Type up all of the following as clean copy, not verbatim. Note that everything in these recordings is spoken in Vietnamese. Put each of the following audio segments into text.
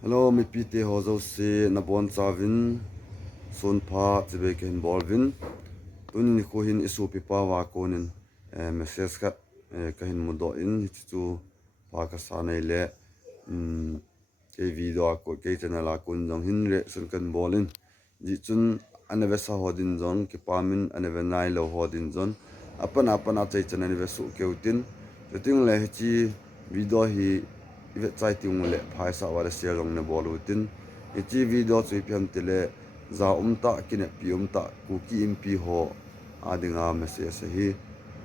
Hello, Mipi te hozo se na bon chavin son pha chibe ke hin bolvin tunin ko hin isu pipa wa konin message khat ka hin mudo in chu pa ka sa nei le ke video ko ke channel a kun jong hin re sun kan bolin ji chun anavesa hodin jong ki pamin anave nai lo hodin jon apana chai channel ve su keutin ting le chi video hi ibe chai ting le phai sa wa se rong ne bolutin chi video chui piam tele za ta kine pi ta kuki Inpi ho adinga message hi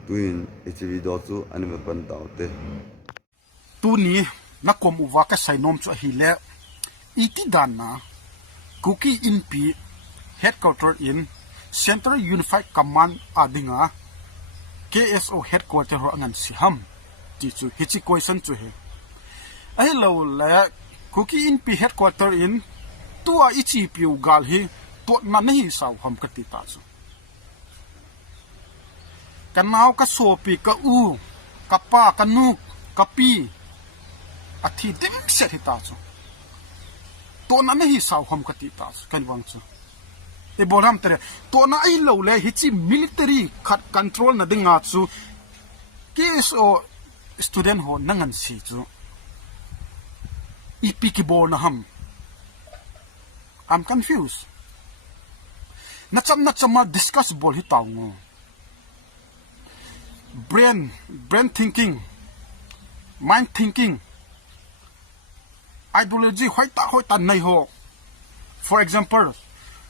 tuin chi video chu anime pan taute tu ni na kom uwa ka sainom chu hi le iti dan na Kuki Inpi headquarter in Central Unified Command adinga KSO headquarter ho angan siham ti chu hichi question chu he ai lo le Kuki Inpi headquarter in tua ichi piu gal hi to na nahi sau ham ka ti ta chu kanau ka sopi ka u ka pa ka nu ka pi athi dim set hi ta chu to na nahi sau ham ka ti ta chu kan wang chu e bolam tere to na ai lo le hichi military khat control na dinga chu KSO student ho nangan si chu ipi ki bo na ham I'm confused na chama discuss bol hi taw ngo brain thinking mind thinking ideology hoi ta nai ho for example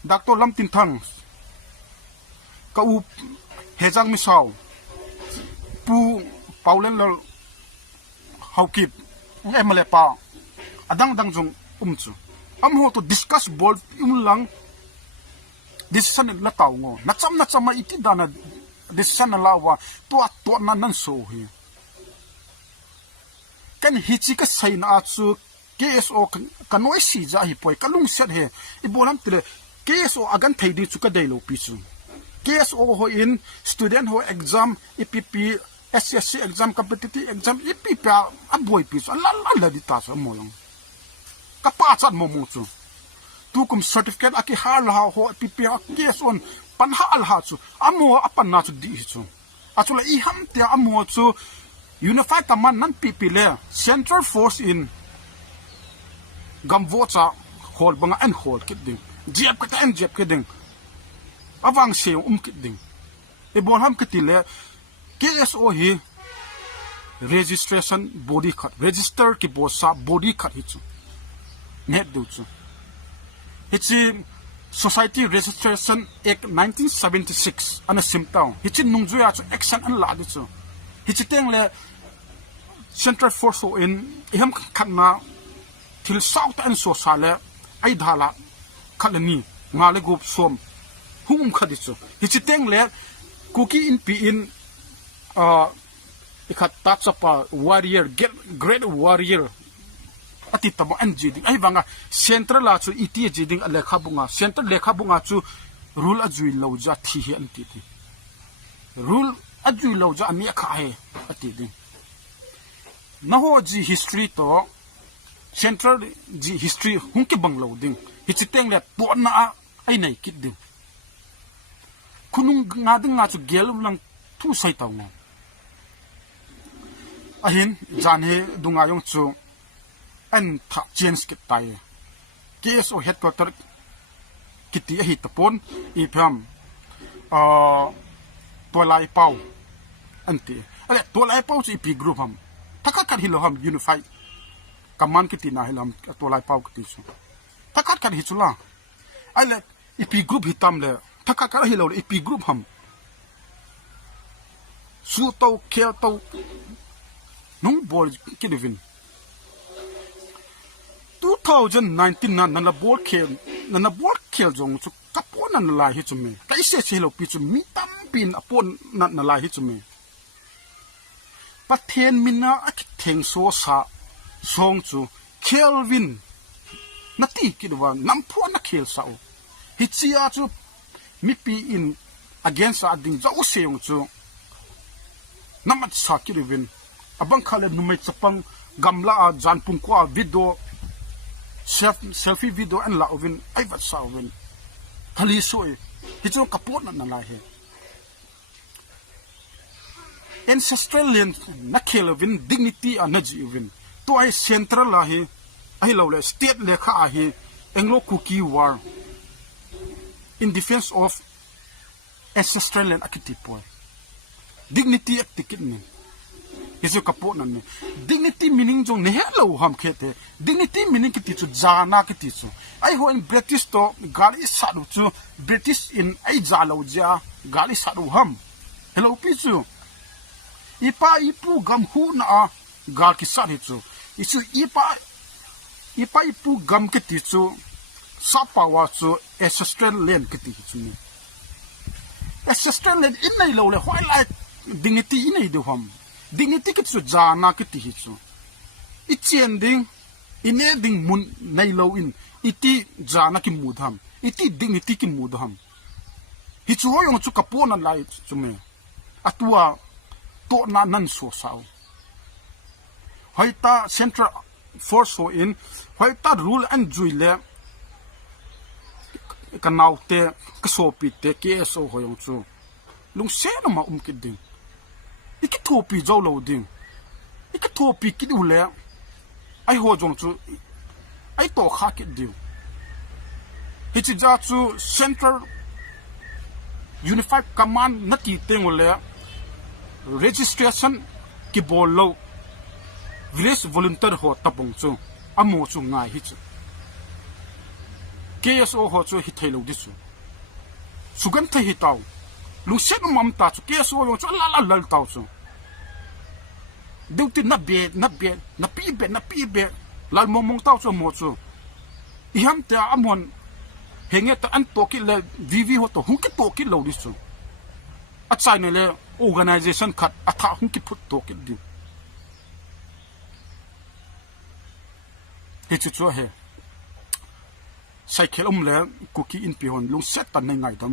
Dr. Lam Tin Thang ka u hejang misau pu paulen lo haukip emale pa adang jong chu am ho to discuss bol lang decision la taw ngo na chama iti dana decision la wa to na nan so hi kan hichi ka sai na chu KSO kanoi si ja hi poi kalung set he I bolam tile KSO agan thei di chu ka dai lo pi chu KSO ho in student ho exam IPP SSC exam competitive exam IPP a boy pi chu la di ta so mo lang ka pa chat mo chu tu kum certificate aki har la ho IPP KSO pan ha al ha chu amo apan na chu di chu achula I ham te amo chu unified command nan PP le central force in gamvocha hol banga an hol kit ding jep ka an jep ka ding awang se kit ding e bon ham kitile KSO hi registration body khat register ki bosa body khat hi chu net du chu hichi society registration act 1976 ana simtaw hichi nungjuya chu action an la du chu hichi teng le central force in iham khatna til south and so sale ai dhala khalani ngale gup som hum khadichu hichi teng le Kuki Inpi in ikhat ta chapa warrior great warrior ati tamo NGD ai banga central la chu iti jiding lekha bunga central lekha bunga chu rule ajui loja thi hi anti ti rule ajui loja ani kha he ati ding naho ji history to central ji history hunki banglo ding hichiteng le to na ai nei kit ding kunung nga chu gel lang thu sai taw na ahin jan he dunga yong chu an tha change kit tai KSO headquarter kiti hi tapon I pham tolai pau anti ale tolai pau chi pi group ham thaka hi lo ham unified kaman kiti na hilam tolai pau kiti chu takat kan hi chula ale ipi group hitam le takat kan hi lo ipi group ham su to ke to nung bol kidivin 2019 na bol khel jong chu kapon na la hi chu me kai se che lo pi chu mi tam pin apon na la hi chu me pathen minna ak theng so sa song chu Kelvin nati kidwa nampo na khel sao hichia chu Mipi in against ading zo seong chu namat sa Kelvin abang khale numai chapang gamla a janpung ko video selfie video an la ovin ai wat sa ovin hali soi hi chu kapot na lai he ancestral land na khel ovin dignity anaji ovin to ai central la hi ai lo le state le kha a hi Anglo Kuki war in defense of ancestral land akitipoy dignity at ticket ni isu kapot na ni dignity meaning jong ne hello ham khete dignity meaning kiti chu jana kiti chu ai ho in British to gali sadu chu British in ai jalo ja gali sadu ham hello pi chu ipa ipu gam hu na gal ki sat hi chu isu ipa ipu gam kiti chu sapa wa chu ancestral land kiti chu ni ancestral land in nei lo le hoi lai dignity in nei do ham dignity kit su jana kiti hi chu ichen ding ine ding mun nei lo in iti jana ki mudham iti dignity ki mudham hi chu hoyong chu kapon an lai chu me atua to na nan so sao hoita central force ho in hoita rule and juile kanaute kasopi te KSO hoyong chu lung se na ma kiding iki thopi zo lo ding iki thopi ki du le ai ho jong chu ai to kha ki diu hi chi ja chu central unified command na ti teng le registration ki bol lo village volunteer ho tapong chu amo chu ngai hi chu KSO ho chu hi thei lo di chu sugan thei hi taw lu set mam ta chu KSO yo chu la lal taw chu duty na pi be lal momong taw chu mo chu I ham ta amon henge ta an to ki le VV ho to hu ki to ki lo di chu a chai ne le organization khat atha hu ki phut to ki di hi chu chu he sai khel le Kuki Inpi hon lu set ta nei ngai ta